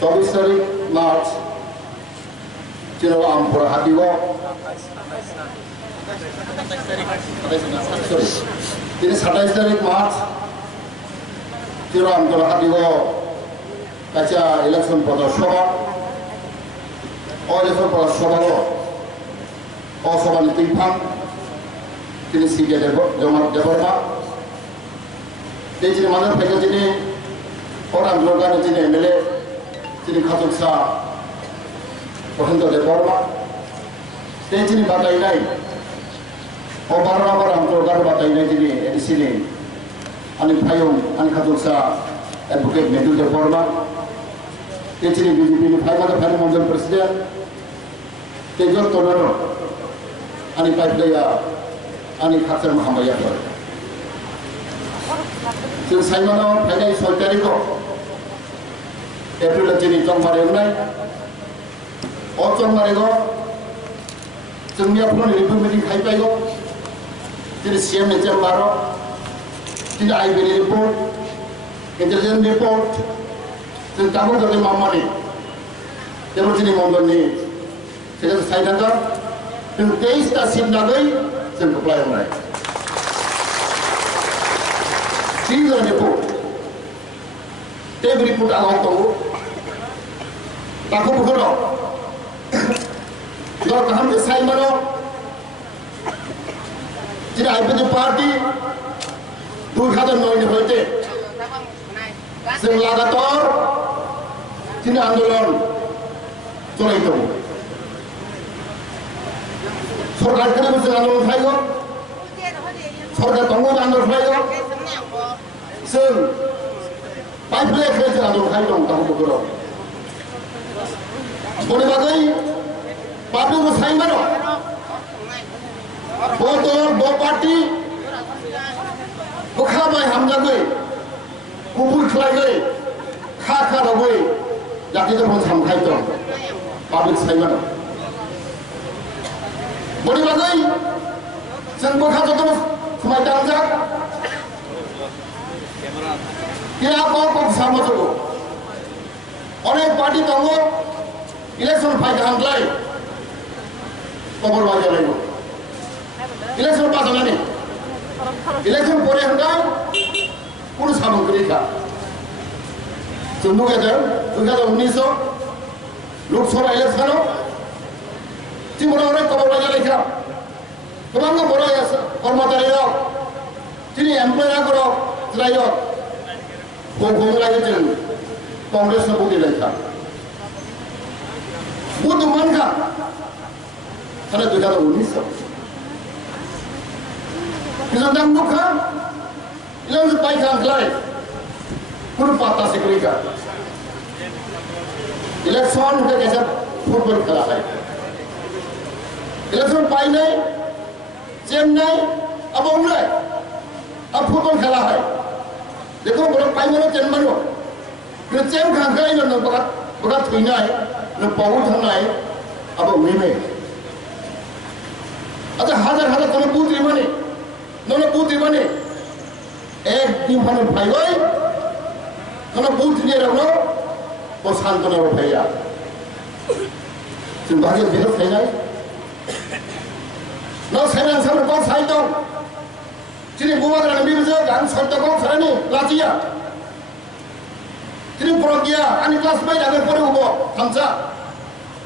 24 তারিখ মার্চ চিনো আমপুরা হাতিব তিনি 27 তারিখ মার্চ চিনো আমপুরা হাতিব কাছা ইলেকশন পদসভা ইলেকশন পদসভা সভাनि tingfang তিনি সিকে জমা দেবর্মা তিনি মাদার ফেকে তিনি ওরাম জোরগানে তিনি এমএলএ তিনি খাতুকসা মহেন্দ্র দেববর্মা তিনি বাতাইনাই বারবার জোরগান বাতাইনাই তিনি এডিসিনি আনি ফায়ুং আনি খাতুকসা এডভোকেট মেদু দেববর্মা তিনি বিজেপি ফাইমাদা ফাইন মঞ্জুর প্রেসিডেন্ট তেজল তনর ani paidaya ani khatar mahamaya kor jeng saimano phainai 6 tarikh April jini tongmare unai tongmare go jengni apno review meeting khaipai go jini CM ni chambaro jini IB report intelligence report jeng tamur jodi mamani jebor jini mondoni sega saidanga dan 23 sim nagai jeng apply unai tiga report report alang tongo taku bukono kalau kaham ke sai mano jina IPD party 2009 hoite jeng lagator jina andolon cholai tongo सरकार के लिए आंदोलन खाएगा सरकार तंगो आंदोलन खाएगा सिंह पाइपले खेल आंदोलन खाएगा तंगो करो बोले बागई पापी को साइन मारो दो पार्टी वो खा भाई हम जागे कुकुर खिलाई गए खा रह गए जाति तो बहुत हम खाई तो पापी साइन मारो बोली बागई जों बोखा जतो समाय दांजाक क्या को सामो जगो अनेक पार्टी दंगो इलेक्शन फाइट हांगलाय खबर बाजालायगो इलेक्शन पाजानानै इलेक्शन परे हांगा कोन सामग्री का जों नुगेदों 2019 Lok Sabha election Timur orang kau belajar lagi kan? Kemana boleh ya? Kormatan itu, sini employer aku loh, selain gong lagi jen, Kongres sebut lagi kan? Buat mana kan? Karena tu jatuh unis. Kita tentang muka, yang sebaik kan lain, pun patah sekerja. Election kita kisah football kalah. Election पाई नहीं चेम नहीं अब उन्हें अब football खेला है देखो बड़ा पाई में चेम बनो फिर चेम खान का ही ना बड़ा थीना है ना पावुल थना है अब उन्हें में अच्छा हजार तो पूछ रही बने नोने पूछ रही बने एक दिन फन पाई गई तो पूछ नहीं रहो वो शांत ना हो भैया सिंबाही बिल्कुल सही नहीं 너 세상 사람 꼭 살도 지금 무마가는 미르저 난 설득고 사람이 라지야 지금 프로기야 아니 클래스 바이 나를 버리고 감사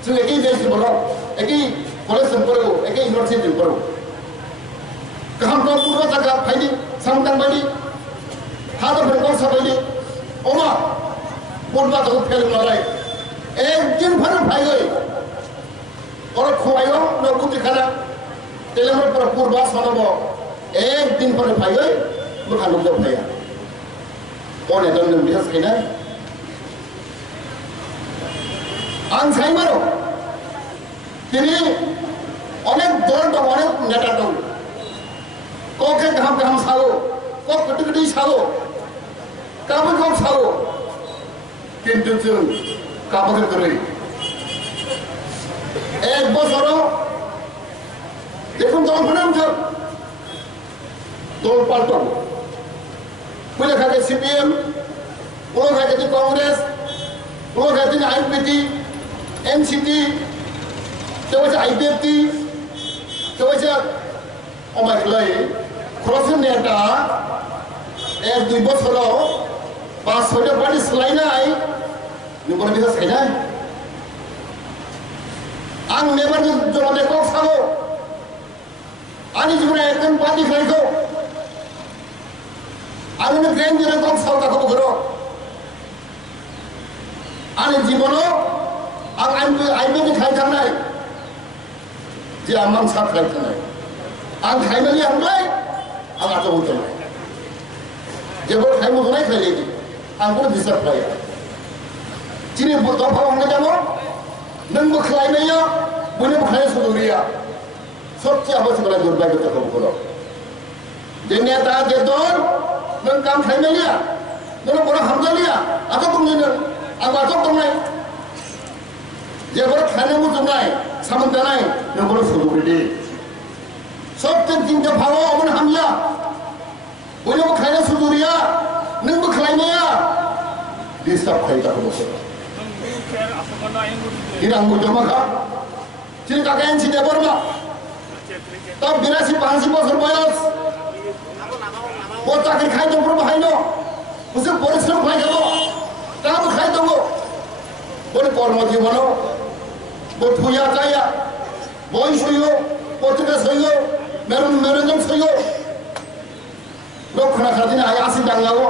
지금 애기 대신 버려 애기 콜레스는 버리고 애기 유니버시티 버리고 그 한번 부르다가 파이디 상당 바이디 하도 버리고 사바이디 오마 몰라도 패는 나라에 애긴 파는 파이거이 और खोवायो न बुद्धि खाना तेलंगाना पर पूर्वास मानो एक दिन पर भाई गए बुखार लोग जब भैया कौन है तो उन्हें बिहार से ना आंग साइन मारो तिनी अनेक दौर तो अनेक नेता तो कोके काम सालो को कटी सालो काम सालो किंतु जो काम करे एक बसरो देखो दल बना मुझे दल पाल्टो पुले खाते CPM पुले खाते कांग्रेस पुले खाते IPT, NCT, IPFT, crossing neta, 2 বছর পাঁচ ছয়টা পার্টি সেলাই নাই নগর বিকাশ খাই নাই आं मेम्बार जमाते कक सागो आंनि जीवना एकदम पार्टी खाइखौ आंनि ग्रेन्ड दिना कक साव ताखौ बखरो आंनि जीवनाव आं आइबेनि खाइखांनाय जे आं साथ खाइखांनाय आं खाइमानि आंलाय आं आजौ उठनाय जेबो खाइमुनाय खाइलेदि आंखौ डिस्टार्ब खाया दिनै दफा हमनाय दङ नोंबो खालायनाया बयनिबो खालाय सुदुरिया सबसे आबाद से बड़ा दुर्भाग्य तक करो जे नेता जे दल नों काम खालायनाया नों बड़ा हमजालिया आतो दंनो आं आतो दंनाय जे बड़ा खालायनो मुजुनाय सामन्तानाय नों बड़ा सुदुरिदि सबसे जिंजा भाव अमन हामया बयनिबो खालाय सुदुरिया नोंबो खालायनाया डिस्टार्ब खायो तक करो ini anggur jama kah? Ciri kakek si Debor mah. Tapi bila si pansi bosor boyos, bocah kiri khai dong berbahaya no, mesti polis lo khai dong, kamu khai dong go, boleh korma di mana, boleh puya kaya, boy suyo, potugas suyo, merun suyo, lo kena kerana ayah si dangga go,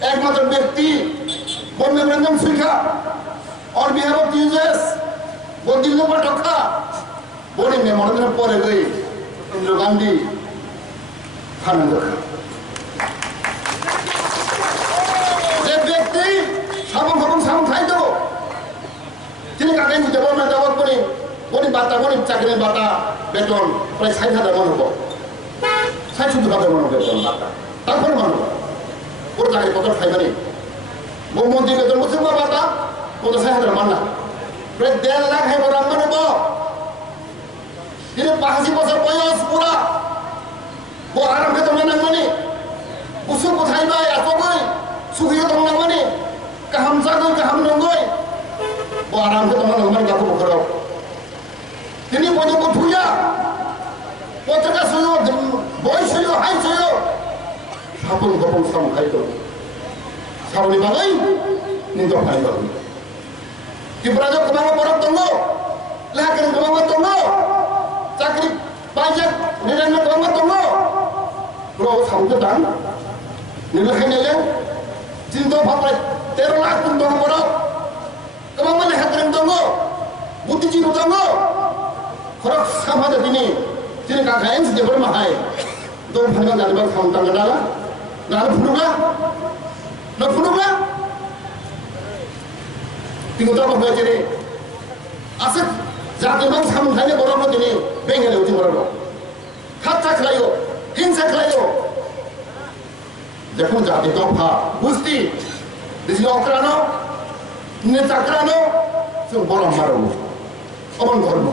ekmatra व्यक्ति, boleh merun suika. और Bihar of users वो दिल्ली पर ठोका बोले में मर्दन पर गई इंदिरा गांधी खाना रखा जब व्यक्ति साबुन खाई दो जिन्हें कागज में जवाब बोले बाता बोले चाकरी बाता बेतन प्राय 60,000 मन हो 60,000 मन बेतन बाता तापर मन हो और चाकरी पत्र खाई बनी वो मंत्री बेतन मुझसे बाता वो तो saya ada mana? Berdel lah hai orang mana bo? Ini pahasi pasal boyos pura. Bo aram ke teman nang mani? Usuk ko thai bai ato bai. Suhi to nang mani? Kaham sago kaham nongoi. Bo aram ke teman nang mani ka ko bokro. Ini bojo ko thuya. Bo taka suyo boy suyo hai suyo. Sabun gopong sam khai to. Sabun bagai ni to khai to. Di Prajo kemana orang tunggu, lahir kemana tunggu, cakri pajak nilainya kemana tunggu, bro sampai dan nilainya yang cinta bapak terlalu tunggu orang, kemana lahir tunggu, bukti cinta tunggu, korak sama ada ini, jadi kakaknya sejauh bermahai, tuh hanya dari bawah kamu tangga dalam, nggak punuga, tinggal apa baca ni? Asyik jatuh bang sama saya borong lagi ni, bengal itu borong. Kata kelayu, hinsa kelayu. Jangan jatuh tu apa? Gusti, di siniokrano, ni takrano, semua borong baru. Oman kormo.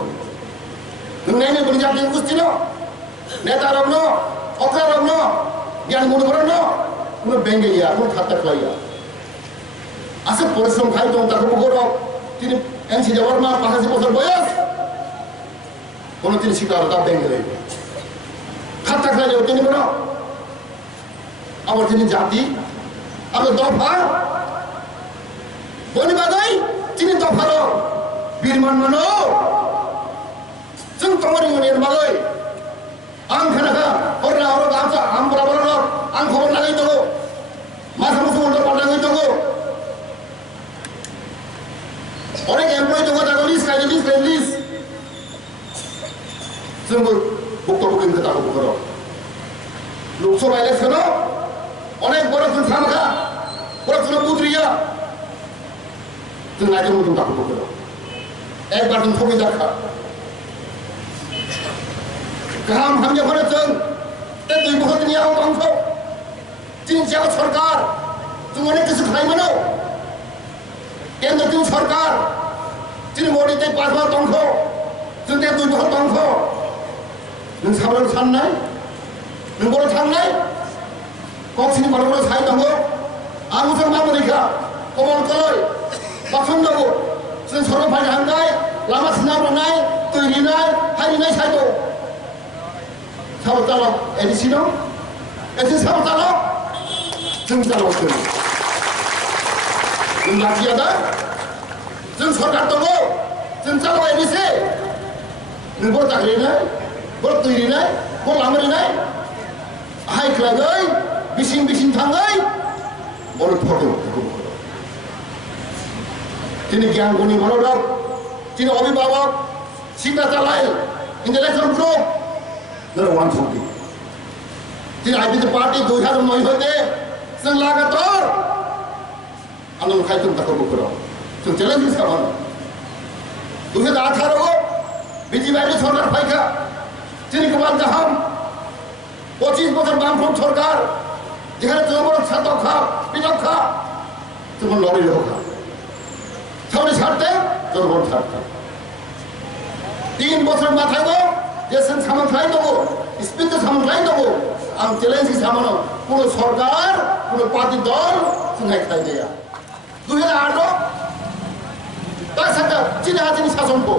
Nengai ni boleh jatuh gusti no, neta ramno, okramno, yang muda borong, muda bengal ya, muda kata kelayu. Asal परिश्रम खाई तो ताकू बगरो तीन NC जवर मार पाहासी बसर बयस कोनो तीन शिकार ता बेंगले खाता खाई जो तीन बनो अब तीन जाति अब दफा बोनी बागै तीन दफा रो बिरमान मनो जों तमरि उनिर बागै आं खनाखा हरना हर गामसा आं बराबर आं खबर लागै दो मास मुसु उल्टा पाल्टाङै दो অনেক এমপ্লয়ি তো কথা বলিস লিস जोंबो बक्तব্য কিন্তু তাকে করো লোকসভা ইলেকশনে অনেক বড় সংখ্যা বড় বুদ্রিয়া जों আগে মতো তাকে করো একবার তুমি ছবি দেখা গাম হামজা করে जों তে দুই বহুত নিয়ে আও অংশ চিনচাও সরকার তুমি অনেক কিছু খাই মানো কেন্দ্র তুমি সরকার যিনি মোদিতে 5 বার অংশ जों তে 2 বার অংশ नों साबोन साननाय नों बर' थांनाय कक्सिनि बारबो साइ दङ आं जों मा मोनैखा कमल कलय बासन दङ लामा सिनाब्रनाय दैलिनाय हारिनाय साइदो सावतालो एडिसिनो एसे सावतालो जों जालो जों लाखिया दा जों सरकार दङ जों जालो एडिसे नों बर दाग्रिनाय बर दैलिनाय बर लामरिनाय हाय क्लागै बिसिं थाङै बर फटो তিনি জ্ঞান গুণী মনোরক তিনি অভিভাবক শিক্ষা চালায় ইন্টালেকচুয়াল গ্রুপ ওয়ান থার্টি তিনি আইপিসি পার্টি 2009 হইতে जों लागातार आंदोलन खायदों दाखौ बोखोराव जों চ্যালেঞ্জ खालामो 2018 বিজেপি সরকার ফাইখা তিনি গোবাল গাহাম 25 বছর বামফ্রন্ট সরকার যেখানে তৃণমূল ছাত্রখা বিপক্ষা তখন লড়াই হোক সামনে ছাড়তে জনগণ ছাড়তে 3 বছর মাথায় তো দেশের সামন্থায় দেবো স্পিডে সামন্থায় দেবো আমি চ্যালেঞ্জ সামানো কোনো সরকার কোনো পার্টি দল সঙ্গে খাই দেয়া 2008 তার সাথে চীনা হাতিনি শাসনকে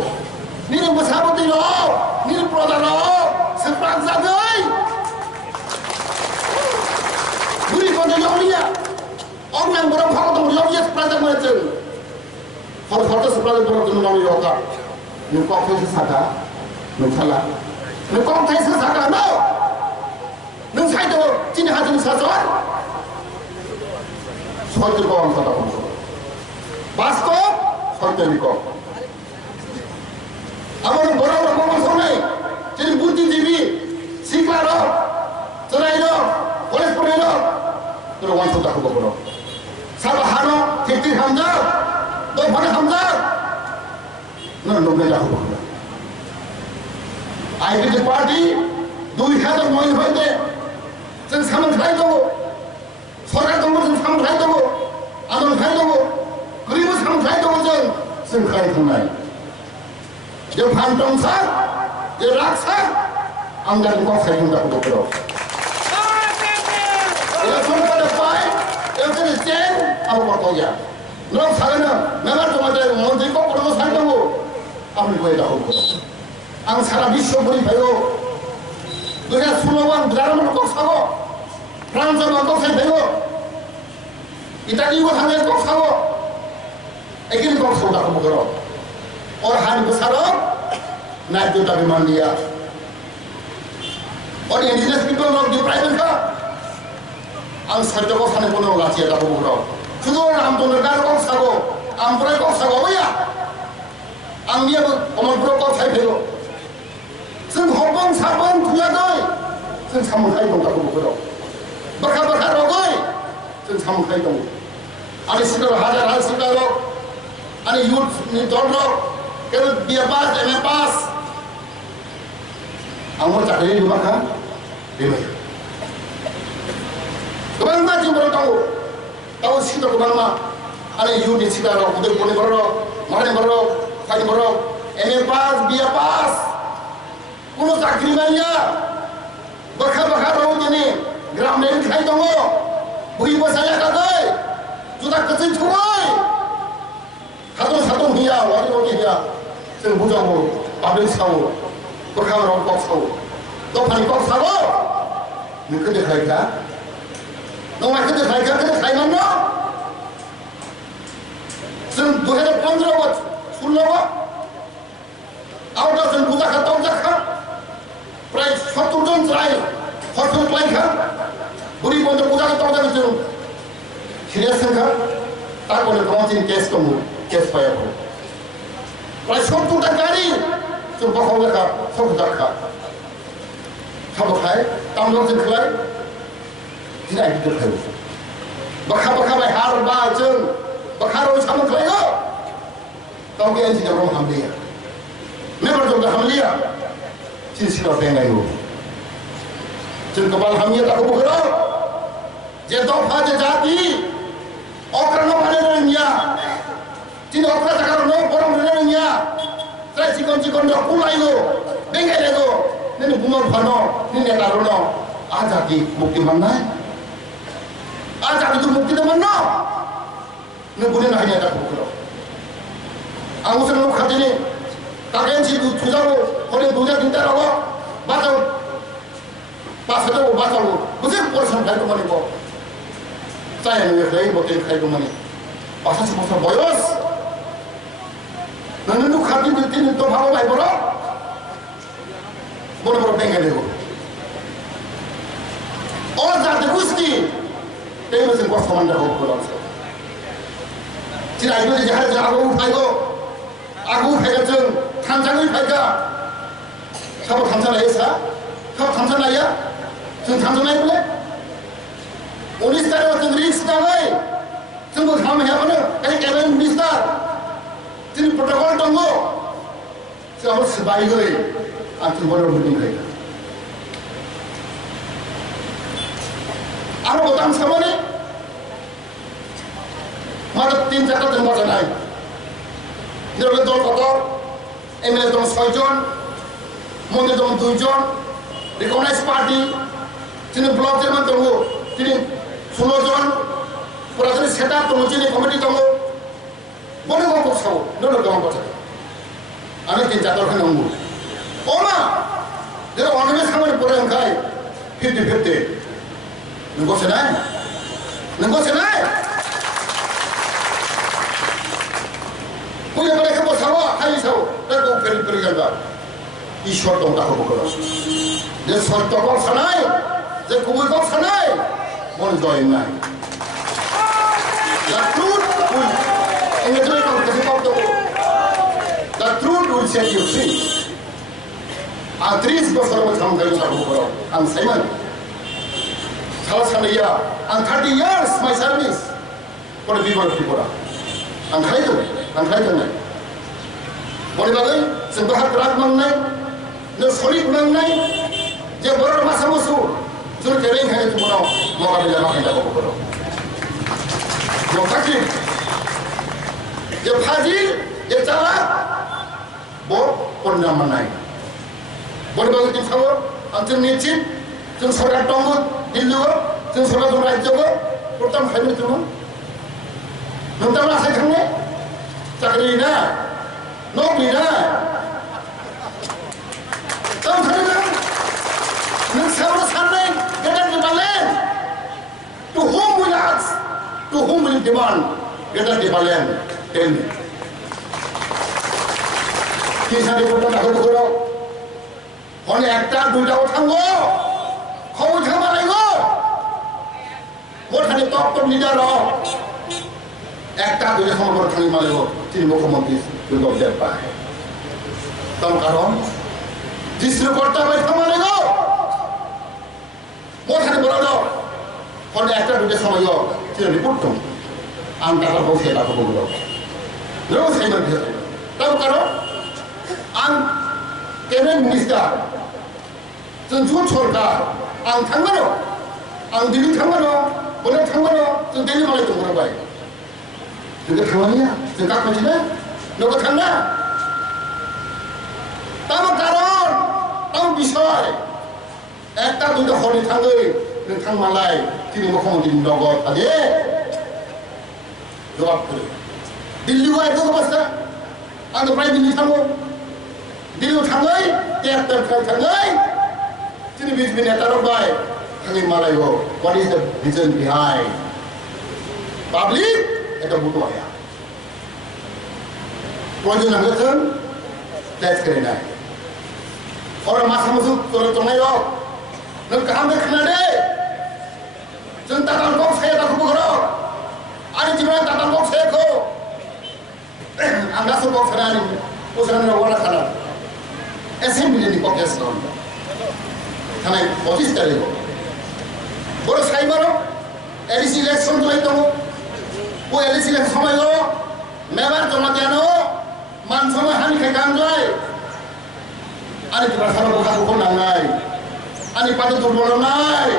নিরি মোসামতি ল নিরি প্রধান সেপ্রাং জাগৈ গুরি কোন ইউনিয়া অনলাইন বড় ভাগ তো ইউনিয়া প্রজেক্ট হয়েছে Kalau sebelah itu orang menolak yoga, nukok itu saja, nukala, nukok itu saja, no, nuksa itu cina hati nusasar, soal itu orang saja pun, basto, soal itu nukok. Amun orang ngomong sonai, jadi bukti TV, siklar, cerai lo, polis pun lo, terus orang sudah kubur. Salah hano, fikir hamzah. तो बने हमजा ना लोग नहीं जाओ IPC party 2009 হইতে जों सामन्थाय दङ सरकार दङ जों सामन्थाय दङ आन्दोलन खाय दङ गरीब सामन्थाय दङ जों खाय थांनाय जे फान्टंसा जे राखसा आं दा को खायदों दा बोकराव ए सरकार पाय ए जेन आव करतया नों सागोनो मेम्बार जमाते मन्त्रीखौ गथ'खौ साननांगौ आंनि गय दाखौ आं सारा बिश्व फैयो 2016 आं बिराद गसागो फ्रान्सआव गसाय फैयो इटालियाव थांनाय गसागो एखिनि गसाव दाखौ बोखरो और हानि बोसारो नायदो दाबि मानलिया और इंडिजिनियास पिपल ऑफ द प्राइवेट का आं सत्यखौ सानैखौनो लाखिया दाखौ बोखरो सुदूर हम तो नरकार कौन सागो आम्पुरे कौन सागो भैया आंनिया तो कमलपुर कौन साइ फेरो जों हरबं साबं खुया गई जों सामखाय दं दाखौ बोखरो बखा रगै जों सामखाय दं आनि सिगां हाजार सिगां आनि युथ नि दल के बिए पास एमए पास आंबो चाकरि लुबाखा बेबाय गोबां मानसि बर दं tahu sih tu kemana? Ada yudi sekarang, udah boleh berok, mana berok, kali berok, MA pas, BA pas, kuno sakrimannya, bakar rawu jadi, gram lain khai tunggu, bui basaya kadai, sudah kecil cuai, satu hiya, wali hiya, sebujangmu, pabrik sawu, bakar rawu kau sawu, tu paling kau sawu, mungkin dia khai kan? Nông ai cứ khai mắn đó, dân 2015 bật xuống lâu á, áo đó dân buta khát tông chắc khát, phải phát tu dân trái, phát tu trái khát, buri benda buta khát tông chắc dân, khi đấy sang khát, ta còn được công trình case công, case phải không, phải phát tu trái cái đi, dân bao không được khát, không được khát, không được khai, tam long dân khai. Ini ada di dalam. Bakar bayar baju, bakar orang sama kaya. Tahu ke yang orang hamlia. Memang juga hamlia. Sisi orang tengah itu. Jadi kepala hamlia tak bergerak. Jadi apa jadi? Orang nak mana dunia? Jadi orang cakap orang dunia. Saya cikon dah pulai itu, bengai itu. Ini bunga pano, ini taruno. Ada di bukti mana? Ada itu bukti mana? Ini boleh nak hanya tak bukti. Aku senang kata ini. 가겐지 두자고 거기 노자 딘다라고 맞아 빠서도 맞아고 무슨 버릇을 밟고 말이고 짜야는 왜 못된 칼고 말이 빠서서 벗어 모였어 너는 누구 같은 들띠는 또 하고 말보라 뭐로 뱅겨내고 어자한테 구스기 때문에 고소한다고 그러면서 지금 이거 이제 하려고 아구 팔고 아구 팔거든 탄장을 팔까 사고 탄산하였어? 사고 탄산하야? 지금 탄산하야 볼래? 우리 스타일 같은 리스타가이 지금 다음 해보는 아니 깨면 리스타 지금 프로토콜 동거 지금 한번 스바이거이 아무튼 뭐를 부린 거야 아무 것도 안 사모니? 마다 3-4টা জন বাজা নাই নিরলে দল কত MLA দল 6 জন মন্ত্রী দল 2 জন recognise party যিনি block chairman দল তিনি 16 জন পুরাতন সেটআপ দল যিনি কমিটি দল বড় গল্প সব নরলে দল কথা আমি 3-4 দল খানে অঙ্গ ওমা যে অনেক সামনে পড়ে খায় 50-50 নগোছে নাই নগোছে নাই 그게 그렇게 뭐 사와 하이사오 내가 페리페리 간다 이 설동 다 하고 그러 내 설동 사나이 내 구불 사나이 뭔 도인 나이 the truth will enjoy the truth will set you free 아트리스 버서로 상대를 하고 그러 안 세면 살아사니야 and 30 years my service for the people of Tripura and Angkaitan boleh bagai sebuah kerak mengenai dan solid mengenai dia baru masa musuh suruh kering hanya itu mau kami dah makan dah pokok mau takdir dia haji dia cara pernah mengenai boleh bagai tim sahur antum nicip tim sorak tonggut di luar tim sorak turai juga pertama kali itu nanti mana saya kena चाकरी ना नौकरी ना तब फिर नंसावर सामने गेटर demand to whom will ask to whom will demand गेटर डिमांड tell me किसान रिपोर्टर ना हो करो होने एकटा दुटा उठाओ खाओ उठाओ लाइगो वो थाने टॉप लीडर हो একটা দুই খবর খালি মালিক তিনি মুখ্যমন্ত্রী দুর্গম দেব পায় তার কারণ যিশু করতে হবে মালিক ওখানে বড় ফলে একটা দুটো সময় তিনি রিপোর্ট আম টাকা বসে টাকা বলল রোজ সেই মধ্যে তার কারণ আম ক্যাবিনেট মিনিস্টার जों सरकार आं थांगोन आं दिल्ली थांगोन बले थांगोन जों दिल्ली मालाय दंबाय जों थांनाया जों गाखोजिनो नोंबो थांना तार कारण तार বিষয় একটা দুইটা হরে थाङो नोंथां मालाय दिनै मुख्यमंत्री दङ आदे जवाब होयो दिल्लीआव एकदम अबस्था आं प्राय दिल्ली थाङो दिल्लीआव थाङै टेक्टर थाङै दिनै बिजबि नेता रबाय थाङै मालायो what is the vision behind public এটা বুঝো আয়া প্রয়োজন হয়েছেন টেস্ট করে নাই और मासा मुसु तोरे तोनायो नों गाहाम देखना दे जों दादान बक्स साया दाखौ बगरो आरो जिबा दादान बक्स सायाखौ आं गासो बक्स सायानि पोसानो वाला खाना एसेम्बलिनि बक्स दं थानाय 25 तारिख बरो साइबारो एलिसि इलेक्शन जलाई दङ ओ एलिसि इलेक्शन समयलो मेबार जमा देनो मानसमा हानि खायगांलाय ani terasa buka buku nangai, ani pada turun nangai,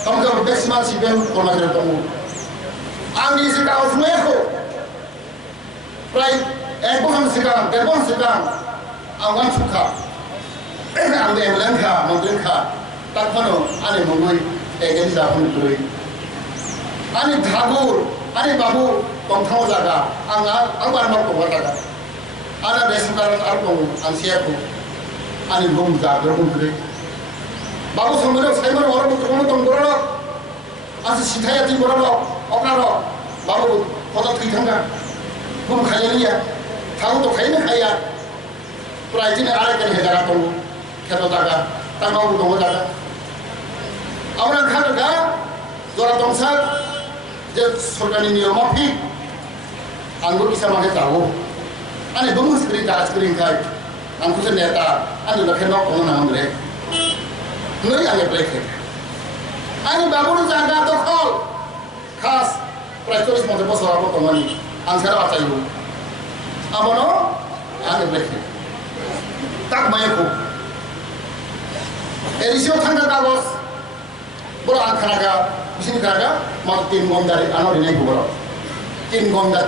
kamu kalau desimal si bel kono ada kamu, angin si kau semua ko, right, ekor sekarang, awan suka, angin emlengka, mungkinka, tak kono, ani mungkin, egen siapa mungkin, ani thakur, ani babu, tongkau jaga, angin mau kau jaga. ana resukaran arpong ansiaku ani lum jagar mungkre babu samiro saimar orang kono tong boralo asi sithayati boralo okaro babu kota thithanga kum khayaliya thau to khaina khaya praijine ara kan hejara tong kheto daga tangau tong daga amra khanaga jora tongsa je sorkani niyom phi anggur bisa makai tahu ane bungus kering karas kering kai angku seneta ane nak hendak orang nang mereka nuri ane mereka ane baburu jaga to kol khas praktis macam apa soal apa teman angkara baca itu apa no ane mereka tak banyak ko edisio tangga kagos boro angkara sini karaga mau tim dari anu ini boro tin gonda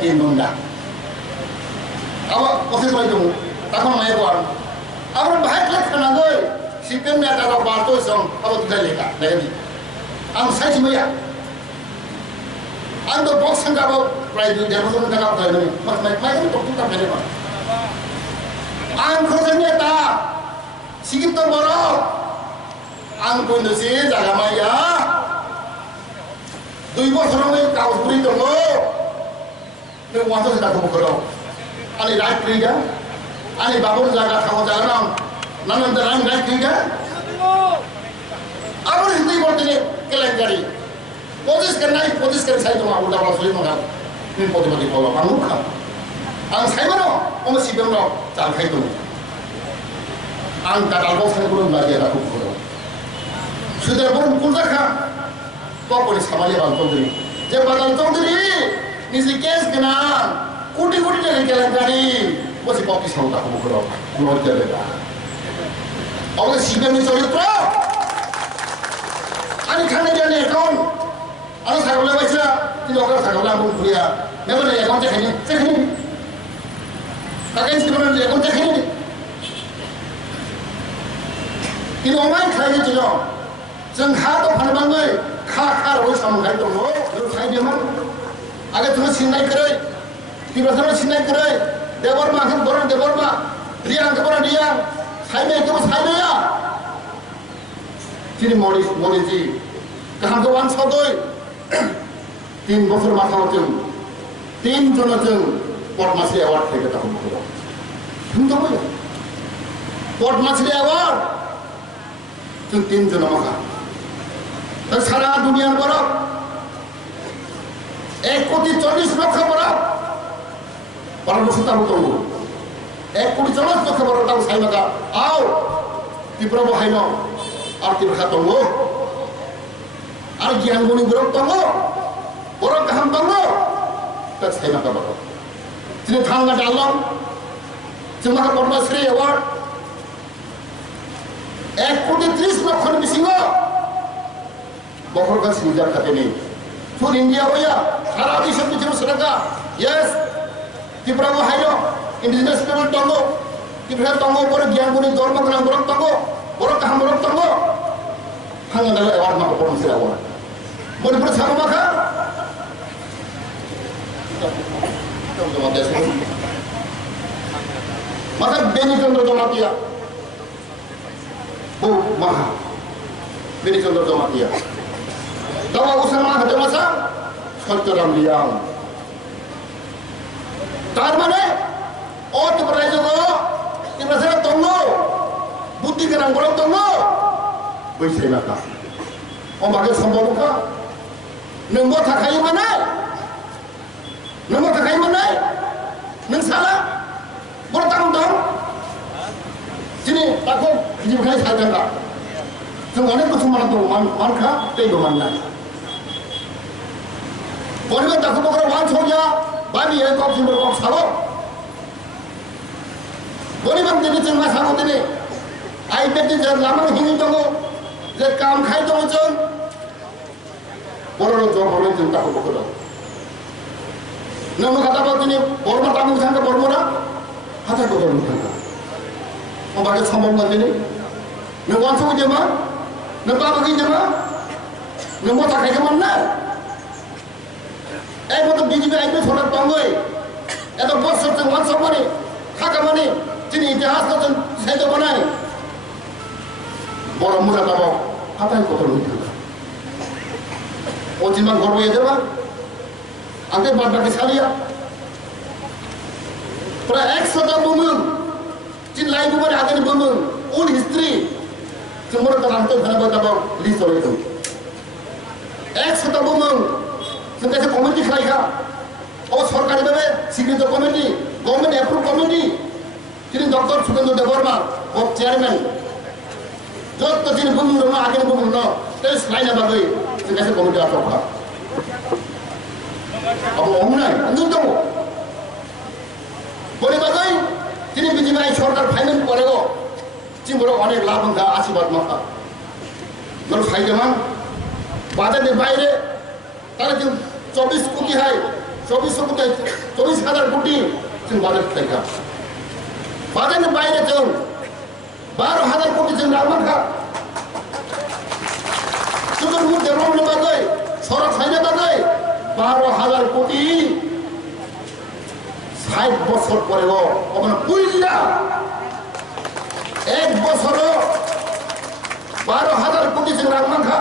awak proses itu takon mai ko awak bahai lek kanangoi sipen me ta barto song awak tidak leka lagi am sai cimaya ando box sangka bo prai du dia musuh tak apa ini mai itu tok tak ada an khosnya ta sikit to boro an ko nasi jaga maya 2 বছর আমি কাগজ পুরি দেবো নে ওয়াতো সেটা কম করো আনি right ক্রিগা আনি বাবুর জায়গা খাওয়া জায়গা নাম নানান রাইট রাইট ক্রিগা আবার হিন্দি বলতে কেলেঙ্কারি পঁচিশ করে সাই তোমার উল্টা বলা সলি মগা তুমি প্রতিবাদী বলো আমি খা আমি সাইবানো আমি সিবেন চাল খাই দেবো আমি কাটাল বসাই করে লাগিয়ে রাখো করো সুদের বরং কুলটা খা Kau samanya bang Tondri, jadi bang Tondri, nisi kes kena, kuti dari kelengkari, masih kopi sama tak bukan, keluar jadi dah. Awak siapa ni cari pro? Ani kena jadi ekon, ani saya boleh baca, tidak orang saya boleh ambil kuliah, memang dia ekon cek ini, kakek sebenarnya dia ekon cek ini, ini orang kaya je jo, jangan hatu pada bangai. खा रोज समझाई तो लो जो खाई दे मन आगे तुम्हें सिंनाई करे तीव्र समय सिंनाई करे देवर माँ हम बोरण देवर माँ रिया के बोरण रिया खाई में के बस खाई में या जिन मोड़ी जी कहाँ तो 3 বছর মাথা হতেন 3 জন আছেন পদ্মশ্রী অ্যাওয়ার্ড থেকে তখন শুনতে হবে পদ্মশ্রী অ্যাওয়ার্ড 3 জন মাথা সারা দুনিয়ার বরফ 1,40,00,000 বরফ পরামর্শ তার উত্তর 1,40,00,000 বরফ তাও সাইমাকা আও তীব্র বহাইন আর তীব্র খাতঙ্গ আর জ্ঞানগুণী বরফ তঙ্গ বরফ গাহাম তঙ্গ তার সাইমাকা বরফ তিনি থাঙ্গা ডাললাম जोंहा पद्मश्री एवार्ड 1,30,00,000 बिसिङ बखरका सिंजार खाते फुल इंडिया होया सारा देश बिचरो सरका यस तिब्रागो हायो इंडिजिनस पीपल तंगो तिब्रा तंगो पर ज्ञान गुणी धर्म गना बरक तंगो बरक काम बरक तंगो हांगा दला एवार्ड मा पद्मश्री एवार्ड मणिपुर सारो माखा maka Beni Chandra Damatia Bu Maha Beni Chandra Damatia Dawa Usama Hada Masa Shaltaram Liang তার মানে ও তোমরা যোগো তোমরা যারা তঙ্গ বুদ্ধি কেরাম বড় তঙ্গ বইছে না ও বাগে সম্ভব কা নঙ্গ থাকাই মানে নং সালা বড় তাম দাম যিনি তাকে জীবখাই সাজাঙ্গা जों अनेक কিছু মানতো মানখা তেইগো মাননাই পরিবার তাকে বকরা ওয়ান ছড়িয়া বাড়ি এই কপ সিম্বল কপ সালো পরিবার দিনে जों मा सागो दिने आइ बेदि जे लामा हिनि दङ जे काम खाइ दङ जों बरनो जों हरो जों ताको बकरा नों कथा बादिने बरमा तामु थांगा बरमरा हाथा को बरनो थांगा ओ बागे सम्भव न दिने नों वान छौ जेमा नों बाबा जेमा नों मथा खाइ मन ना এই মতো বিজেপি আইবে ছোট তঙ্গই এত বছর থেকে ওয়ান সমানে থাকা ইতিহাস তো সাইতে বানাই বড় মুরা বাবা হাতায় কত হইতে ও জিমান গর্ব এ দেবা আগে বাদবাকি সালিয়া প্রায় 100 বুমুন চিন লাইন উপরে আগে বুমুন ওন হিস্ট্রি চুমরে তালাম তো ধরে বাবা লিস্ট হয়ে গেল 100 বুমুনซึ่งকাছে কমিটি খাইখা ও সরকারি ভাবে স্বীকৃত কমিটি গভর্নমেন্ট অ্যাপ্রুভ কমিটি তিনি ডক্টর সুকেন্দ্র দেববর্মা ও চেয়ারম্যান যত তিনি বুমুন না আগে বুমুন না তাই লাইনে বাগেซึ่งকাছে কমিটি আটক হয় আবো অমনাই কিন্তু বলে বাগাই তিনি বিজেপি সরকার ফাইন্যান্স করেও চিমবড় অনেক লাভ ਹੁੰਦਾ আশীর্বাদ মাথা ধর ফাইদেমান বাজারের বাইরে তারা যে 24 কোটি হয় 24,000 কোটি চিন বাজার থেকে বাজারের বাইরে চল 12,000 কোটি চিন রামান খা সুন্দর মধ্যে রমলে বাগাই সড়ক ফাইনে বাগাই 12,000 কোটি 60 বছর পরেও ওখানে পুইল্লা 1 বছরও 12,000 কোটি চিন রামান খা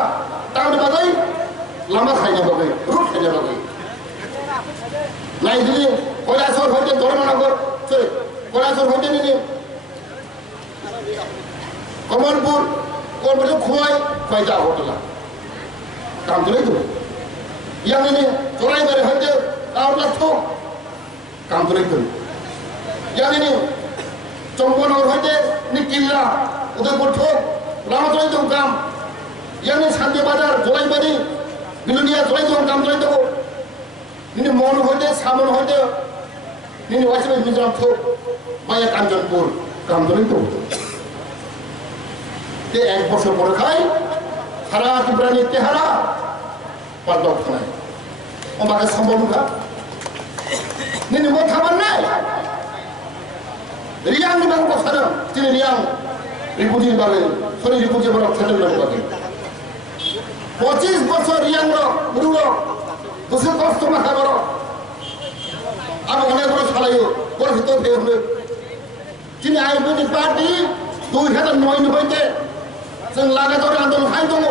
তাহলে বাগাই লামা খাইনা বাগাই রুট খাইনা বাগাই নাই দিলি কৈলাসর হইতে ধর্মনগর কৈলাসর হইতে নিলে কমলপুর খুয়াই খোয়াইতা হোটেলা কাম তো তো ইয়াং নিলে চড়াইবারে হইতে তাহলে থোক কাম তো তো ইয়াং নিলে চম্পনগর হইতে নি কিল্লা উদয়পুর থোক লামা চড়াই তো কাম ইয়াং নিলে শান্তি বাজার জলাইবাড়ি বিলুনিয়া চড়াই তো কাম চড়াই দেবো নিনে মন হইতে সামন হইতে নিনে ওয়াইসবে মিজোরাম থোক মায়া কাঞ্চনপুর কাম চড়াই তো তে 1 বছর পরে খাই হারা ত্রিপুরানি তেহারা পার্দক খানায় আমাকে সম্ভব না নিনে মো খাবার নাই রিয়াং নিবাং বছর তিনি রিয়াং রিপুজির বাগে সরি রিপুজি বড় খেতে বাগে 25 বছর রিয়াং গুরু দুশো কষ্ট মাথা বড় আর অনেক বড় সালাইও বড় ভিতর ফের হলে তিনি আইবিডি পার্টি 2009 হইতে जों लागातार आन्दोलन खाइ दङ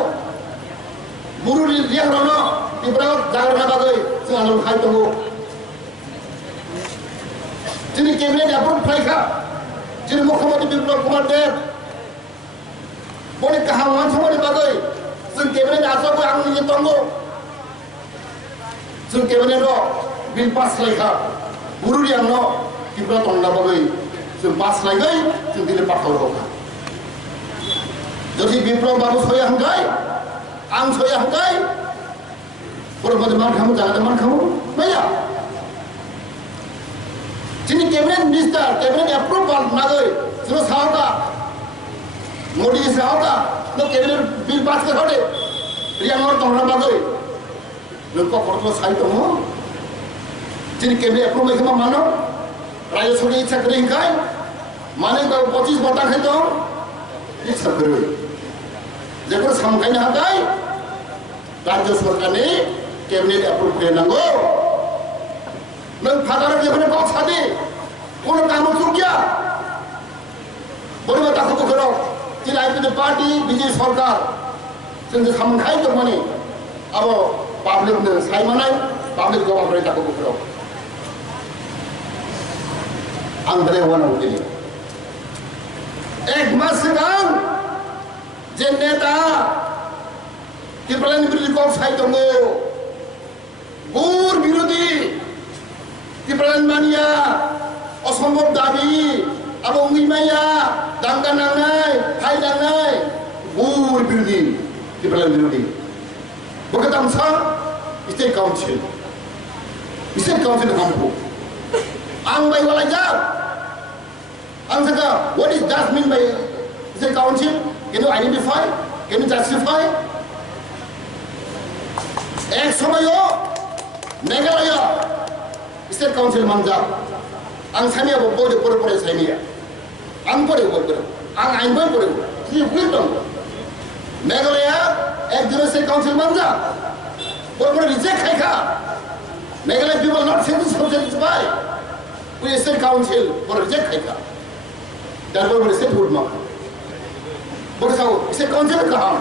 गुरु रियां रन ত্রিপুরা জাগরণ बागै जों आन्दोलन खाइ दङ যিনি ক্যাবিনেট অ্যাপ্রুভ খাইখা যিনি মুখ্যমন্ত্রী বিপ্লব কুমার দেব বনে কাহা মানসমনি बागै जों ক্যাবিনেট आसामखौ आं निजे दङ जों ক্যাবিনেट बिल पास खाइखा गुरु रियां न ত্রিপুরা तंना बागै जों पास खाइगै जों दिले पाठाव रखा যদি বিপ্লব বাবু সইয়া হাঙ্গাই আং সইয়া হাঙ্গাই পরে মধ্যে মান খামো জায়গাতে মান খামো ভাইয়া যিনি ক্যাবিনেট মিনিস্টার ক্যাবিনেট অ্যাপ্রুভাল না গই শুনো সাহকা মোদি জি সাহকা তো ক্যাবিনেট বিল পাস করে হটে রিয়াঙ্গর তোমরা বাগই লোক করত সাইতো মো যিনি ক্যাবিনেট অ্যাপ্রুভ মেখমা মানো রাজ্য সরকার ইচ্ছা করে হিঙ্কাই মানে 25 বটা খাইতো ইচ্ছা করে যেগুলো সামখাইনো হাকাই রাজ্য সরকারনি ক্যাবিনেট অ্যাপ্রুভ করে নাঙ্গো নং ফাদার যেখানে কথা দি কোনো কাম চুকিয়া বড় কথা তো করো যে আইপিডি পার্টি বিজেপি সরকার जों সামখাই তো মানে আবো পাবলিক নে সাইমানাই পাবলিক জমা করে তাকে করো আন্দ্রে ওয়ানা উঠে এক মাস সিগাং যে নেতা ত্রিপুরার বিরোধী কম সাহিত্য গুর বিরোধী ত্রিপুরার মানিয়া অসম্ভব দাবি এবং মিমাইয়া দাঙ্গা নাংনাই হাই নাংনাই গুর বিরোধী ত্রিপুরার বিরোধী বকে তামসা স্টেট কাউন্সিল হামকো আং বাই ওয়ালা যা আং সাকা what is that mean by state council? Can you identify? Can you justify? এক সময়ও মেঘালয় স্টেট কাউন্সিল মানজা আং সামিয়া বড় পরে সামিয়া আং পরে আং আইন বই পরে কি বুঝতাম মেঘালয় একজন স্টেট কাউন্সিল মানজা বড় রিজেক্ট খাইখা Meghalaya people not satisfied with state council বড় রিজেক্ট খাইখা তারপর সে ভোট মাখ বলে খাও সে কনসেপ্ট কাহাম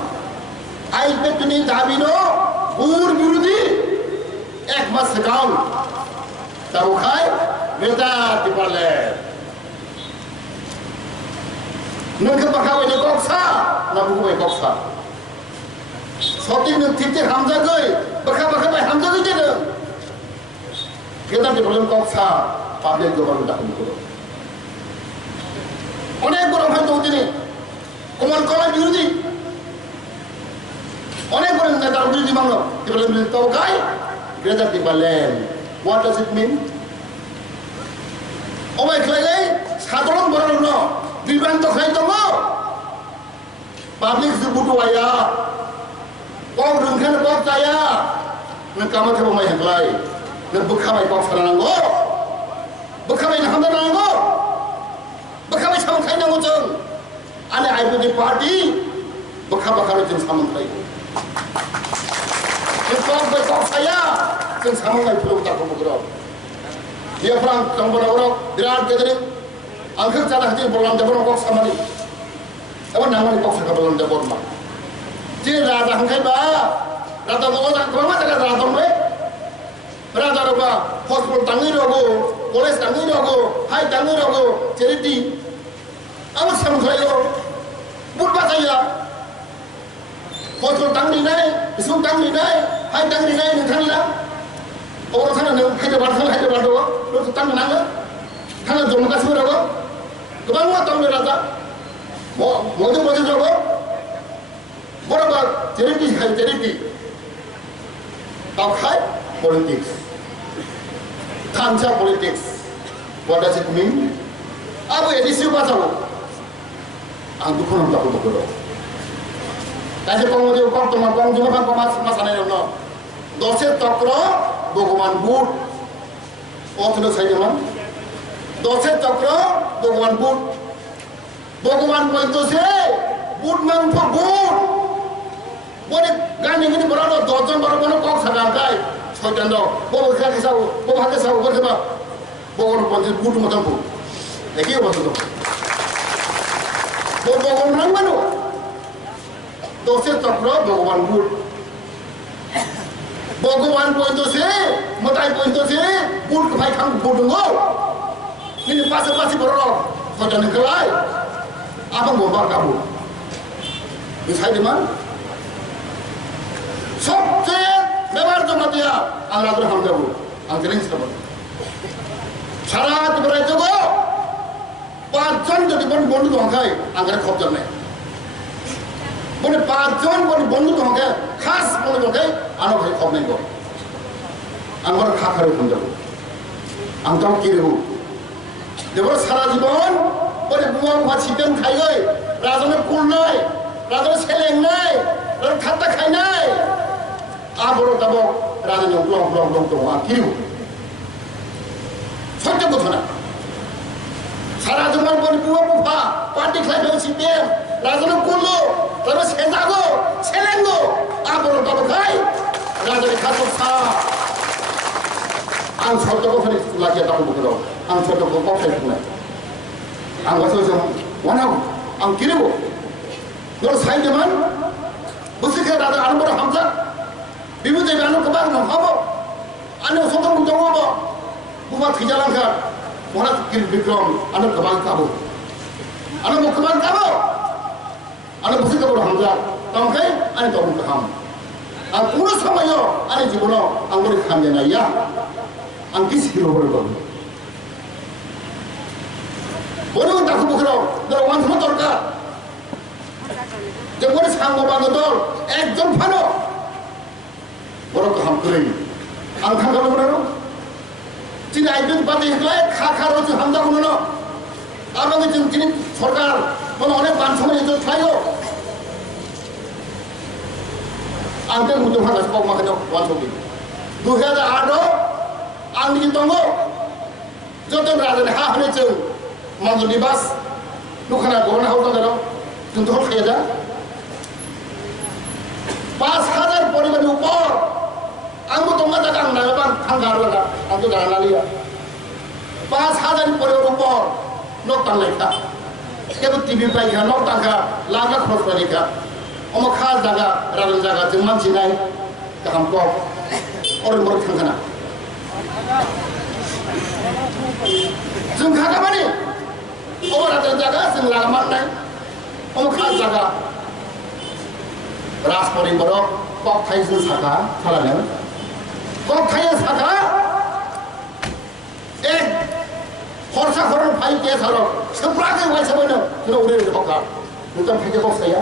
আই পেটনি দাবিনো বুর বিরোধী এক মাস গাউন তাও খায় বেটা টিপালে নকে পাখাও যে কক্সা না বুকে কক্সা সত্যি নথিতে হামজা গই পাখা পাখা ভাই হামজা গই দেন কেদা টিপালে কক্সা পাবলিক গভর্নমেন্ট দাবি করো অনেক বড় হয়তো তিনি কমল কলা বিরোধী অনেক বড় নেতার বিরোধী মানলো টিপালে তো গাই বেটা টিপালে what does it mean অবাক লাগে সাধারণ বড় ন বিভ্রান্ত খাই দङ পাবলিক বুটু আয়া কম রুমখান কম চায়া नों कामा खाबो माइ हेंलाय नों बोखाबाय कम सानांगौ बोखाबाय हामदानांगौ बोखाबाय सामखाय नांगौ जों आने आइबोदि पार्टी बोखाबाखानो जों सामखाय जों कम बाय कम साया जों सामखाय फोरौ दाखौ बग्रो बियाफ्रां तंबनावराव बिराद गेदेर आंखौ जाना होदि बलाम देबन कक सामानि एबा नांगनि कक साखा बलाम देबन मा जे राजा हांखायबा राजा दङ गोबां जायगा राजा दं राजा रबा हस्पिटाल थाङै रगौ कलेज थाङै रगौ हाइ थाङै रगौ चेरिटि आं सामखायो बुट बाजाया हस्पिटाल थांलिनाय स्कुल थांलिनाय हाइ थांलिनाय नोंथांना अबाव थांनो नों हायद्राबाद दङ नों थांनो नाङो थांनो जम्मु काश्मीर रगौ गोबां दं राजा मजो रगौ बराबर charity high charity Outside politics, Tancha politics. What does it mean? Abu edisi bacawo. Angku kono tak betul. Kasi pengundi ukam teman pengundi makan pemas masane no. Dosen cakra Bhagawan Buddha. Otno saya man. Dosen cakra Bhagawan Buddha. Bhagawan Buddha se Buddha man Buddha. বলে গান ইংনি বড় দশজন বড় বড় cock সাগাঙ্কাই ছয়টান দাও বড় খাকে Sao বড় হাতে সাও বলে বা বড় পঞ্চায়েত বুট মতন বু একই অবস্থা তো ভগবান নাম মানো দশে চক্র ভগবান বুট ভগবান পর্যন্ত সে মতাই পর্যন্ত সে বুট ভাই খান বুট গো ini পাশাপাশি বড় ছয়টান খেলায় আপন মোবার কাবু বিছাই দিমান सबसे बेबार जमा दिया आंग्रा तो हम जाबो आं ट्रेनिंग सब सारा तिबराय जगो पांचजन जदि बंधु दंखाय आंग्रा खब जाने बने पांचजन बंधु दंखाय खास बंधु दंखाय आनो भाई खब नहीं गो आंगर खाखारे हम जाबो आं ताव किरबो देबर सारा जीवन बने बुआ बुआ छिपेन खायगै राजानो कुलनाय राजानो सेलेंनाय राजा खात्ता खायनाय आबरो दाबो राजानि ब्लक दं आं किरु सत्य घटना सारा जीवन बने बुआ बुफा पार्टी खायबो सिपिएम राजानो कुलो राजा सेजागो सेलेंगो आबरो दाबो खाय राजानि खात्ता सा आं सत्यको पनि लाखिया दाबो बगरो आं सत्यको पक्षै बुंनाय आं गासै वानाव आं किरु नों साइदेमान बुसिखे राजा आनबर हामजा बिबुजे आनो गोबां नंखाबो आनो सतम दङबो बुबा थैजालांखा महाराज किर बिक्रम आनो गोबां काबो आनो गोबां काबो आनो बुसिखे हामजा तंखाय आनो दं गाहाम आं कुनु समायो आनो जीवनाव आं बोरै खामजेनाया आं किसिखिल' हरगोन बनो दाखु बुखराव दरवान थम दरकार যেমন সাংবাদিক দল একজন ফানো বড় কাম করে আং খাঙ্গালো বড় তিনি আইবেন পাতে হেকলাই খা রোজ হামদা কোনো আর মানে তিনি সরকার মানে অনেক বান সময় তো খাইও আংতের মতো ভালো সব মাকে ওয়ান ছবি 2008 আং নিকি দङ যত রাজানি হা হনে जों মানজনি বাস দোকানা গহনা হাও দাও जों তো খাইয়া যা 5,000 পরিবারের উপর আমি তোমার জায়গা না এবার থাঙ্গার লাগা আমি তো জানা লিয়া 5,000 পরিবারের উপর লোক টান লেখা केबो टीवी पाइ का नौ टाका लाख लाख खरच पाइ का अमा खा जागा राल जागा जों मानसि नाय गाहाम को और मर थांगना जों खागा माने और राल जागा जों लागा माननाय अमा खा जागा राजपरि बरो कक थाइजों साका खालानो कक थाइया साका एक खरसा खरन फाइ के सारो सप्रागे वाइसा बनो जों उरे बका नों फाइके बक्साया